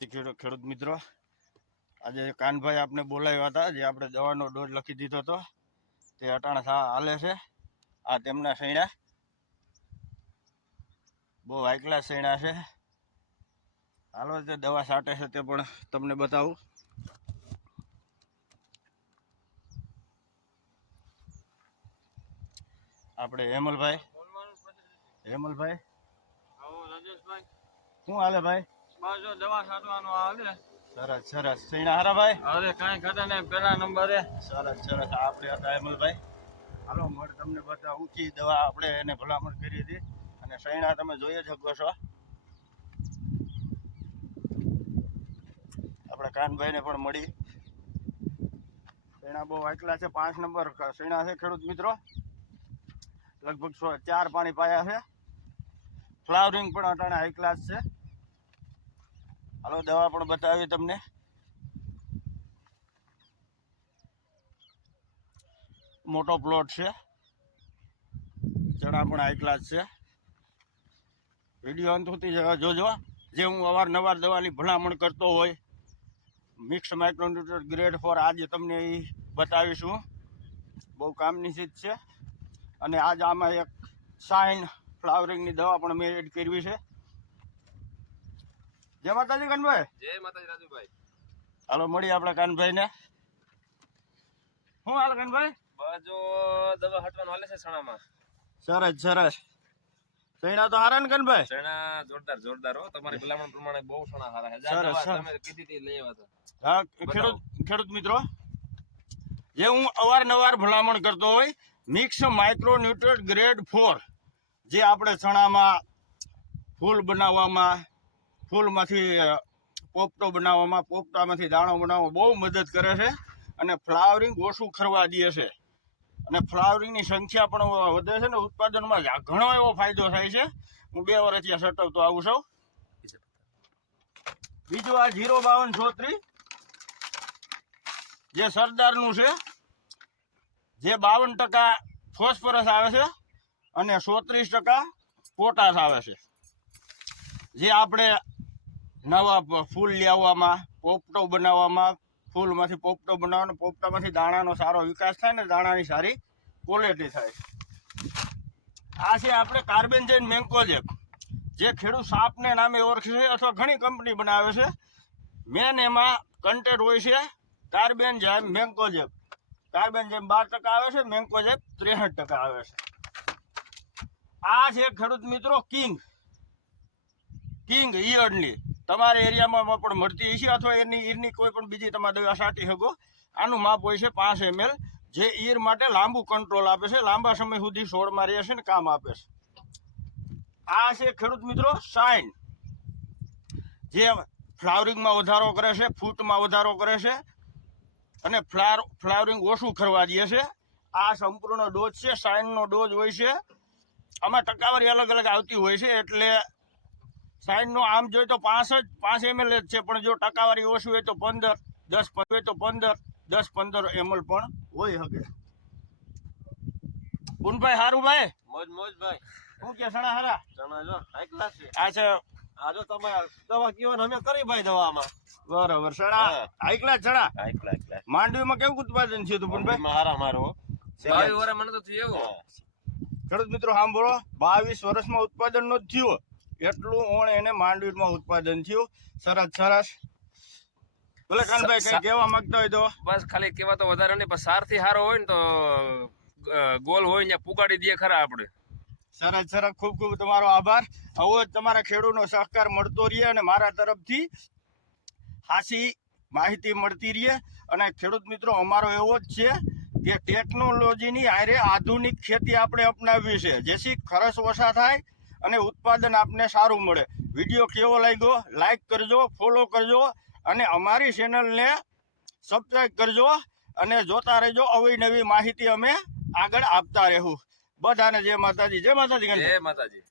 ખેડૂત ખેડૂત મિત્રો આજે કાનભાઈ આપણે બોલાવ્યા હતા જે આપણે દવાનો ડોઝ લખી દીધો હતો. તે અટાણા થા હાલે છે. આ તેમના સૈણા બહુ હાઈ ક્લાસ સૈણા છે. હાલો તે દવા છાંટે છે તે પણ તમને બતાવું. આપણે હેમલભાઈ. હેમલભાઈ? શું હાલે ભાઈ? દવા છાંટવાનો આવે. સરસ સરસ. સૈણા હારા ભાઈ? અરે કાંઈ ઘટે નહીં પહેલા નંબરે. સરસ સરસ. આપણે હતા એમલભાઈ હાલો મળે તમને બધા ઊંચી દવા આપણે એને ભલામણ કરી હતી. અને સૈણા તમે જોઈ જ શકો છો. આપણે કાનભાઈને પણ મળી. સૈણા બહુ વાંચલા છે પાંચ નંબર સૈણા છે ખેડૂત મિત્રો. લગભગ ચાર પાણી પાયા છે. ફ્લાવરિંગ પણ અટાણે હાઈ ક્લાસ છે. હાલો, દવા પણ બતાવી તમને. મોટો પ્લોટ છે. ચણા પણ હાઈ ક્લાસ છે. વીડિયો અંત સુધી જોજો. જે હું અવારનવાર દવાની ભલામણ કરતો હોય મિક્સ માઇક્રોન્યુટ્રન ગ્રેડ ફોર આજે તમને એ બતાવીશું. બહુ કામની ચીજ છે. અને આજ આમાં એક સાઇન ફ્લાવરિંગની દવા પણ મેં એડ કરવી છે. જય માતાજી કાનભાઈ. જય માતાજી રાજુભાઈ. હાલો મળી આપણા કાનભાઈ ને શું હાલ કાનભાઈ? બાજુ દવા હટવાનું હાલે છે સણામાં સરસ સરસ. સૈણા તો હારા ને કાનભાઈ? સણા જોરદાર જોરદાર હો. તમારી ભલામણ પ્રમાણે બહુ સણા હારા છે. જા સરસ, દવા સરસ. તમે કીધી હતી લઈ આવ્યા હતા હા ખેડૂત ખેડૂત મિત્રો જે હું અવારનવાર ભલામણ કરતો હોય mix micro nutrient grade four જે આપણે ચણામાં ફૂલ બનાવવામાં ફૂલમાંથી પોપટો બનાવવામાં, પોપટામાંથી દાણો બનાવવામાં બહુ મદદ કરે છે અને ફ્લાવરિંગ ઓછું ખરવા દે છે. અને ફ્લાવરિંગની સંખ્યા પણ વધે છે ને ઉત્પાદનમાં ઘણો એવો ફાયદો થાય છે. હું બે વર્ષથી આ સટવતો આવું છું. બીજું આ જીરો બાવન છોત્રી જે સરદારનું છે, જે બાવન ટકા ફોસ્ફરસ આવે છે અને સોત્રીસ ટકા પોટાશ આવે છે. જે આપણે નવા ફૂલ લેવામાં, પોપટો બનાવવામાં, ફૂલમાંથી પોપટો બનાવવાનો, પોપટામાંથી દાણાનો સારો વિકાસ થાય ને દાણાની સારી ક્વોલિટી થાય. આ છે આપણે કાર્બેન્જાઇન મેન્કોજેબ જે ખેડૂત સાપને નામે ઓળખે છે અથવા ઘણી કંપની બનાવે છે. મેન એમાં કન્ટેન્ટ હોય છે કાર્બેન્જાઇમ મેન્કોજેબ કાર્બેન્જેમ બાર ટકા આવે છે મેન્કોજેબ ત્રેસઠ ટકા આવે છે. આ છે ખેડૂત મિત્રો કિંગ. કિંગ ઈયળની. તમારા એરિયામાં પણ મળતી હશે અથવા એની ઈરની કોઈ પણ બીજી તમે દવા સાટી શકો આનું માપ હોય છે પાંચ એમએલ. જે ઈર માટે લાંબુ કંટ્રોલ આપે છે. લાંબા સમય સુધી છોડમાં રહે છે ને કામ આપે છે. આ છે ખેડૂત મિત્રો સાઇન જે ફ્લાવરિંગમાં વધારો કરે છે, ફૂટમાં વધારો કરે છે અને ફ્લાર ફ્લાવરિંગ ઓછું કરવા દે છે. આ સંપૂર્ણ ડોઝ છે. સાઇનનો ડોઝ હોય છે. આમાં ટકાવારી અલગ અલગ આવતી હોય છે. એટલે સાઇનનો આમ જોઈએ તો પાંચ જ પાંચ એમએલ જ છે પણ જો ટકાવારી ઓછું હોય તો પંદર દસ પંદર હોય તો પંદર દસ પંદર એમએલ પણ હોઈ શકે. પુનભાઈ હારું ભાઈ? મોજ મોજ ભાઈ. શું કે સણા હારા? સણા જો હાઈ ક્લાસ છે. આ છે આ જો તમે દવા કયો ને અમે કરી ભાઈ દવામાં. બરોબર સણા. હાઈ ક્લાસ સણા. હાઈ ક્લાસ ક્લાસ માંડવીમાં કેવું ઉત્પાદન થયું હતું પુનભાઈ હારા મારો. બાવીસ વર્ષ મને તો થયું એવું. ખેડૂત મિત્રો સાંભળો. બાવીસ વર્ષમાં ઉત્પાદન નો થયું એટલું ઓણ એને માંડવીમાં ઉત્પાદન થયું? સરસ સરસ. બોલે કાનભાઈ કઈ કહેવા માંગતા હોય તો? બસ ખાલી કેવા તો વધારે નહીં પણ સારથી હારો હોય ને તો ગોલ હોય ને પુગાડી દઈએ ખરા આપણે. સરસ સરસ. ખૂબ ખૂબ તમારો આભાર. આવો તમારા ખેડૂતનો સહકાર મળતો રહે અને મારા તરફથી હાસી માહિતી મળતી રહે. અને ખેડૂત મિત્રો અમારો એવો જ છે કે ટેકનોલોજીની આરે આધુનિક ખેતી આપણે અપનાવી છે. જેથી ખર્ચ ઓછા થાય અને ઉત્પાદન આપને સારું મળે. વીડિયો કેવો લાગ્યો? લાઈક કરજો ફોલો કરજો અને અમારી ચેનલને સબસ્ક્રાઈબ કરજો અને જોતા રહેજો. અવી નવી માહિતી અમે આગળ આપતા રહેવું. બધાને જય માતાજી જય માતાજી જય માતાજી.